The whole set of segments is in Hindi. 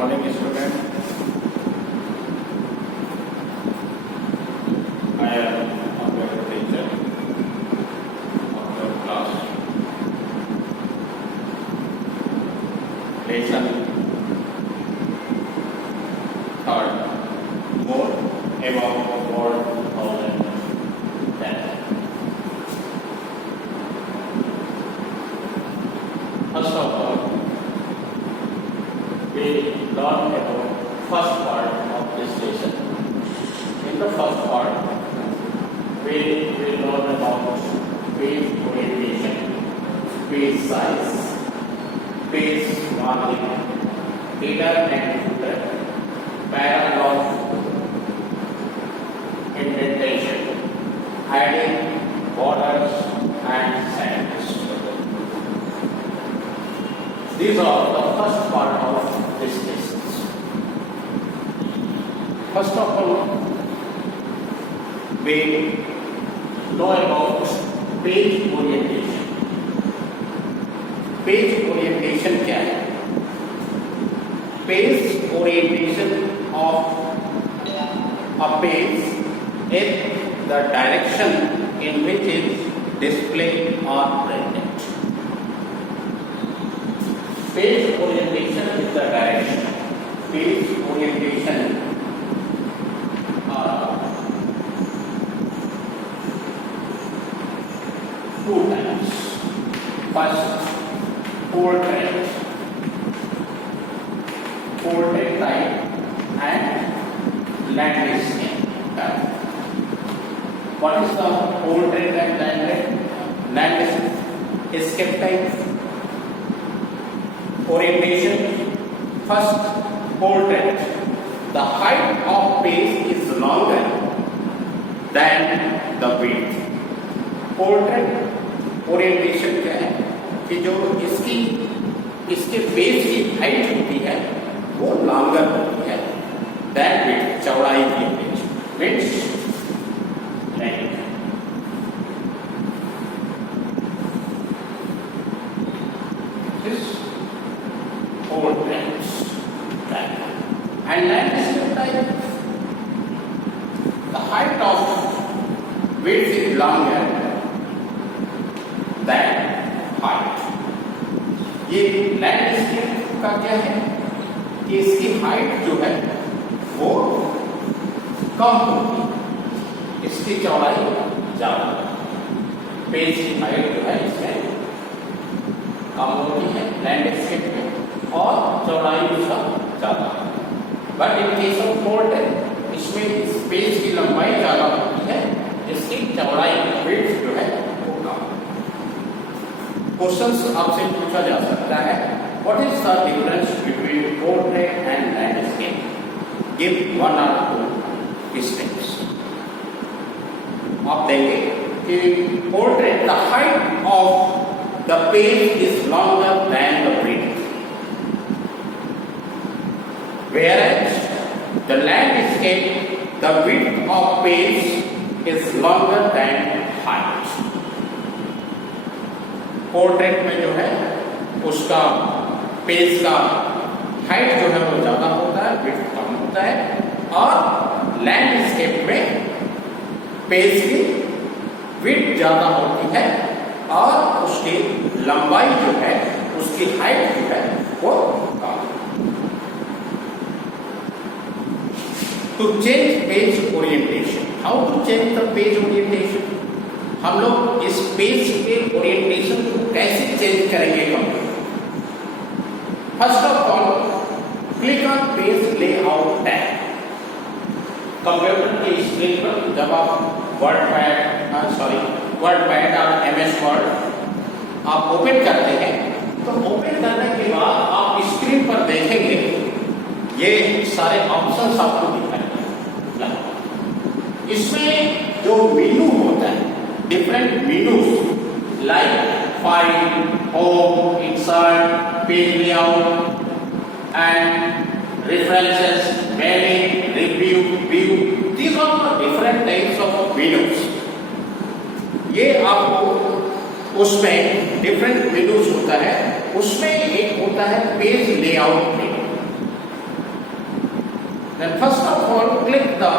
morning, student. I am your teacher of your class. Lesson third. More about 4010. First of all, we learn about first part of this lesson. In the first part, we learn about page orientation, page size, page margin, header and footer, paragraph indentation, adding borders and sans. These are the first part of this lesson. First of all, we know about page orientation. Page orientation क्या है? Page orientation of a page is the direction in which it is displayed or printed. Page orientation is the direction. Page orientation two types. First, portrait type and landscape type. What is the portrait and landscape type? Orientation. First, portrait. The height of page is longer than the width. Portrait orientation क्या है कि जो इसके पेज की हाइट होती है वो लॉन्गर होती है दैन विड्थ, चौड़ाई की page width length. Portraits and landscape type, the height of width is longer than height. ये लैंडस्केप का क्या है कि इसकी हाइट जो है वो कम होती है, इसकी चौड़ाई ज्यादा. पेज की हाइट जो है इसमें कम होती है लैंडस्केप में और चौड़ाई उसका ज्यादा. But in case of portrait इसमें इस पेज की लंबाई ज्यादा होती है, इसकी चौड़ाई विड्थ जो है वो कम. क्वेश्चंस आपसे पूछा जा सकता है, what is the difference between portrait and landscape? Give one और टू डिस्टिंक्ट्स. आप देंगे कि portrait the height of the page is longer than the width, whereas the landscape, the width of page is longer than height. Portrait में जो है उसका पेज का हाइट जो है वो ज्यादा होता है, विड्थ कम होता है, और लैंडस्केप में पेज की विड्थ ज्यादा होती है और उसकी लंबाई जो है, उसकी हाइट जो है वो कम. To change page orientation. How to change the page orientation? हम लोग इस पेज के ओरिएंटेशन को कैसे चेंज करेंगे? First of all, click on page layout tab. Computer की स्क्रीन पर जब आप वर्ड पैड और MS वर्ड आप ओपन करते हैं तो ओपन करने के बाद आप स्क्रीन पर देखेंगे ये सारे ऑप्शंस आपको दिखाई. इसमें जो मेनू होता है, different menus like file, home, insert, page layout and references, menu, review, view, these are the different types of menus. ये आपको उसमें डिफरेंट मेनूज होता है, उसमें एक होता है page layout menu. Then first of all, click the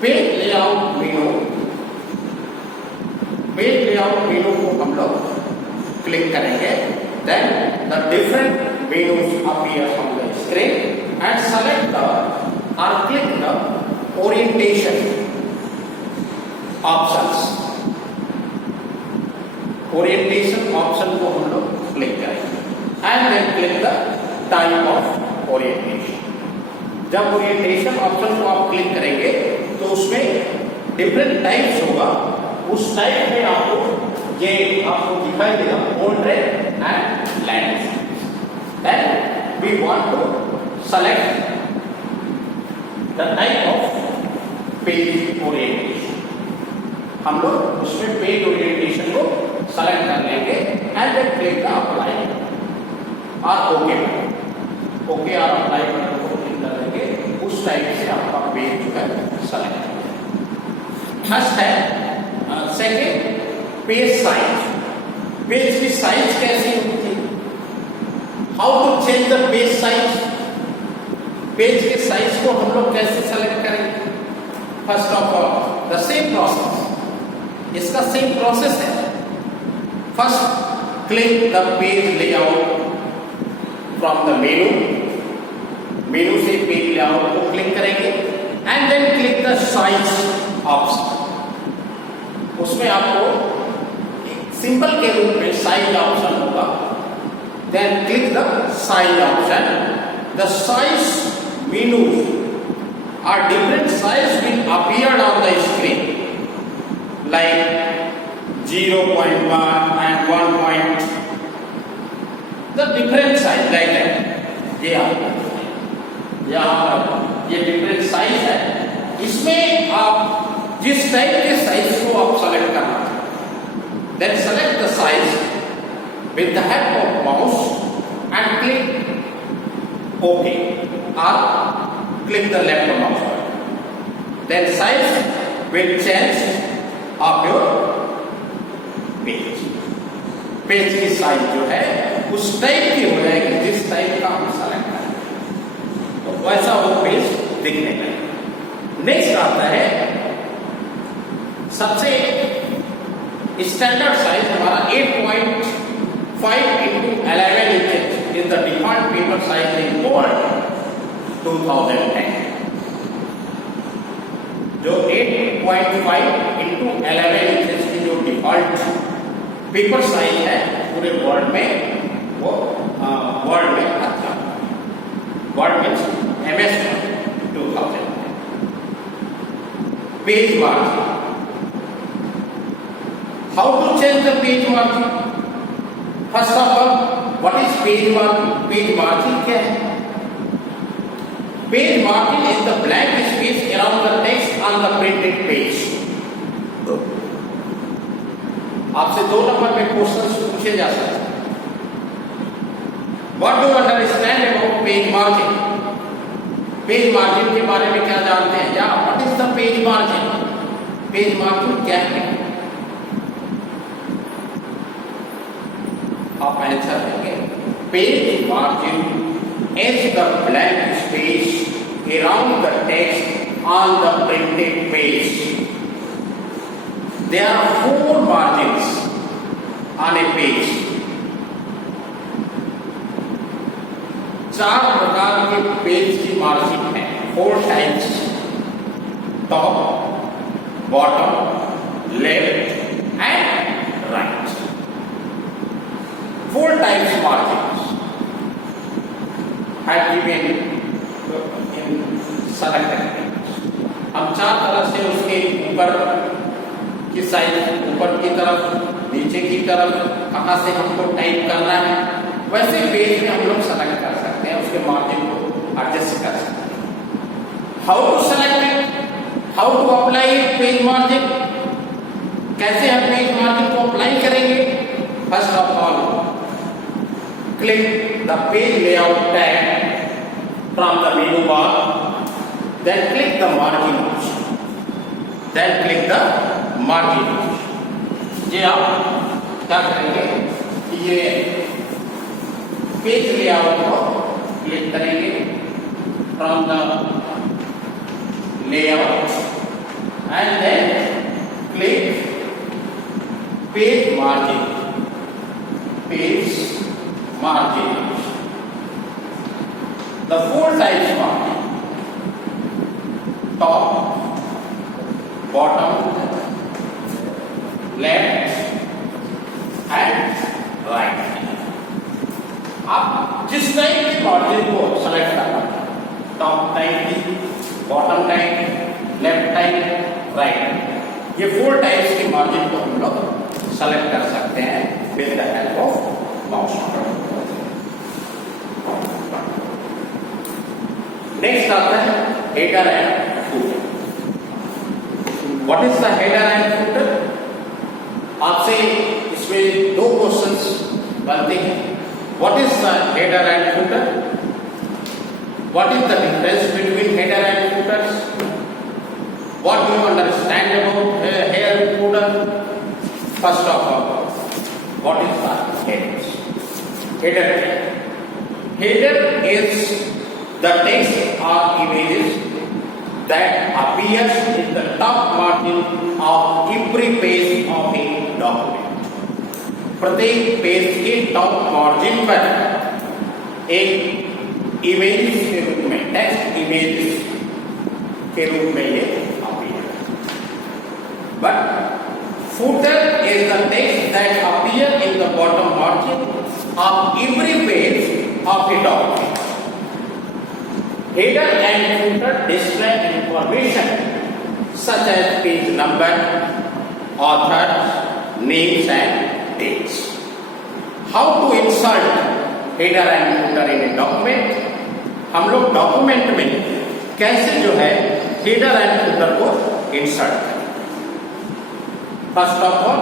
page layout menu. Page layout मेनू को हम लोग क्लिक करेंगे. Then the different menus appear on the screen and select the or click the orientation options. Orientation option को हम लोग क्लिक करेंगे and then click the type of orientation. जब ओरिएंटेशन ऑप्शन को आप क्लिक करेंगे तो उसमें डिफरेंट टाइप्स होगा. उस टाइप में आपको ये आपको दिखाई देगा portrait and landscape. Then we want to select the type of page orientation. हम लोग उसमें पेज ओरिएंटेशन को सेलेक्ट कर लेंगे and then click the apply और ओके ओके और अप्लाई बटन को क्लिक कर देंगे. उस टाइप से आपका पेज जो है सेलेक्ट हो जाएगा. फर्स्ट है सेकेंड पेज साइज. पेज की साइज कैसी होती है? How to change the page size. Page के साइज को हम लोग कैसे सेलेक्ट करेंगे? First of all the same process. इसका सेम प्रोसेस है. First click the page layout from the menu. Menu से पेज लेआउट को क्लिक करेंगे and then click the size option. उसमें आपको सिंबल के रूप में साइज ऑप्शन होगा. Then click the size option. The size menus are different size will appear on the screen like 0.1 and 1. The different size like that. ये डिफरेंट साइज है. इसमें आप जिस टाइप के साइज को आप सेलेक्ट करना चाहते हैं, then select the size with the help of mouse and click okay और click the left mouse button. Then size will change of your page. Page की साइज जो है उस टाइप की हो जाएगी जिस टाइप का हम सेलेक्ट करें, तो वैसा वो पेज दिखने लगेगा. नेक्स्ट आता है सबसे स्टैंडर्ड साइज हमारा 8.5 into 11 inches is the default paper size in Word 2010. जो 8.5 into 11 inches की जो डिफॉल्ट पेपर साइज है पूरे वर्ड में, वो वर्ड में आता है. वर्ड में MS 2010. Page margin. How to change the page margin? First of all, what is page margin? Page margin क्या है? Page margin is the blank space around the text on the printed page. आपसे 2 नंबर में क्वेश्चन पूछे जा सकते हैं. What do you understand about page margin? Page margin के बारे में क्या जानते हैं? या what is the page margin? Page margin क्या है? आप आंसर देंगे. Page margin is the blank space around the text on the printed page. There are 4 margins on a page. 4 प्रकार के पेज की मार्जिन है. 4 types: top, bottom, left and right. 4 types margins have given in selected. हम 4 तरह से उसके ऊपर की साइड, ऊपर की तरफ, नीचे की तरफ कहाँ से हमको टाइप करना है वैसे पेज में हम लोग सेलेक्ट कर सकते हैं. उसके मार्जिन को एडजस्ट कर सकते हैं. How to select it, how to apply page margin. कैसे हम पेज मार्जिन को अप्लाई करेंगे? First of all click the page layout tab from the menu bar, then click the margin option, then click the margin option. ये आप क्या करेंगे कि ये पेज लेआउट को क्लिक करेंगे from the layout and then click page margin. The 4 types margin: top, bottom, left and right. आप जिस टाइप के मार्जिन को सेलेक्ट करना, top type, bottom type, left type, right, ये 4 टाइप्स के मार्जिन को हम लोग सेलेक्ट कर सकते हैं with the help of mouse. Next आता है header and footer. What is the header and footer? आपसे इसमें 2 क्वेश्चंस बनते हैं। What is the header and footer? What is the difference between header and putters? What do you understand about header footer? First of all, what is the headers? Header is the text or images that appears in the top margin of every page of a document. प्रत्येक पेज के टॉप मार्जिन पर एक इमेजेस के रूप में, टेक्स्ट इमेजेस के रूप में ये appear. But footer is the text that appear in the bottom margin of every page of a document. Header and footer display information such as page number, author, names and dates. How to insert header and footer in a document? हम लोग डॉक्यूमेंट में कैसे जो है हेडर एंड फुटर को इंसर्ट करें? First of all,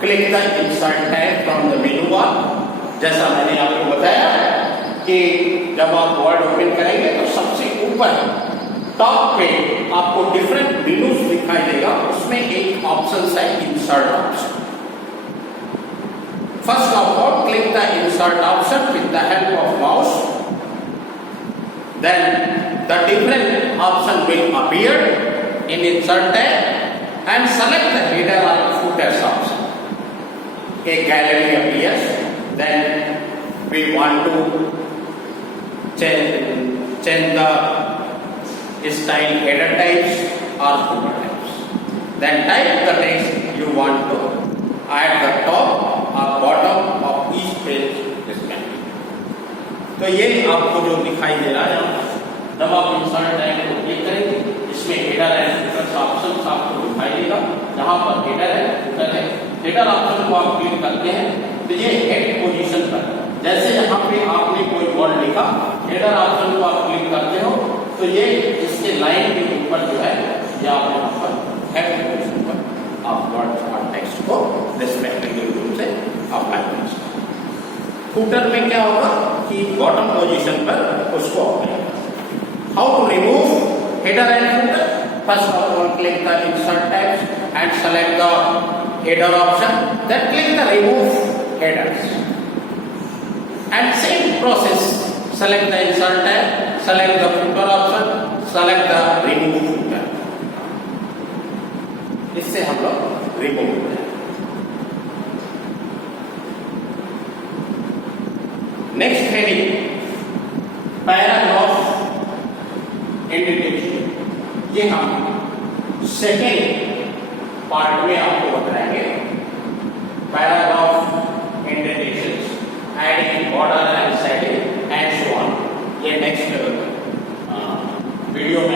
click the insert tab from the मेनू बार। जैसा मैंने आपको बताया कि जब आप वर्ड ओपन करेंगे तो सबसे ऊपर टॉप पे आपको डिफरेंट मेनूज दिखाई देगा, उसमें एक ऑप्शन है insert option. First of all, click the insert option with the help of mouse, then the different option will appear in insert tab and select the header or footers option. A gallery appears. Then we want to change the style header types or footer types. Then type the text you want to at the top or bottom of each page respectively. तो ये आपको जो दिखाई दे रहा है, जब आप इंसर्ट टैब को क्लिक करेंगे, इसमें हेडर एंड फुटर ऑप्शन आपको दिखाई देगा। जहां पर हेडर है, फुटर है, हेडर ऑप्शन को आप क्लिक करते हैं तो ये हेड पोजीशन पर, जैसे यहाँ पे आपने कोई वर्ड लिखा, हेडर ऑप्शन को आप क्लिक करते हो तो ये इसके लाइन के ऊपर जो है ये आप यहाँ पर हेड पोजीशन पर आप वर्ड और टेक्स्ट को रिस्पेक्टिव रूप से अप्लाई कर सकते हैं। फुटर में क्या होगा कि बॉटम पोजीशन पर उसको apply. How to remove header and footer? First of all, click the insert tabs and select the header option. Then click the remove headers. And same process. Select the insert tab, select the footer option, select the remove footer. इससे हम लोग रिमूव करें। Next heading, paragraph indentation. ये हम सेकेंड पार्ट में आपको बताएंगे। Paragraph indentation, adding border and setting and so on, ये नेक्स्ट वीडियो में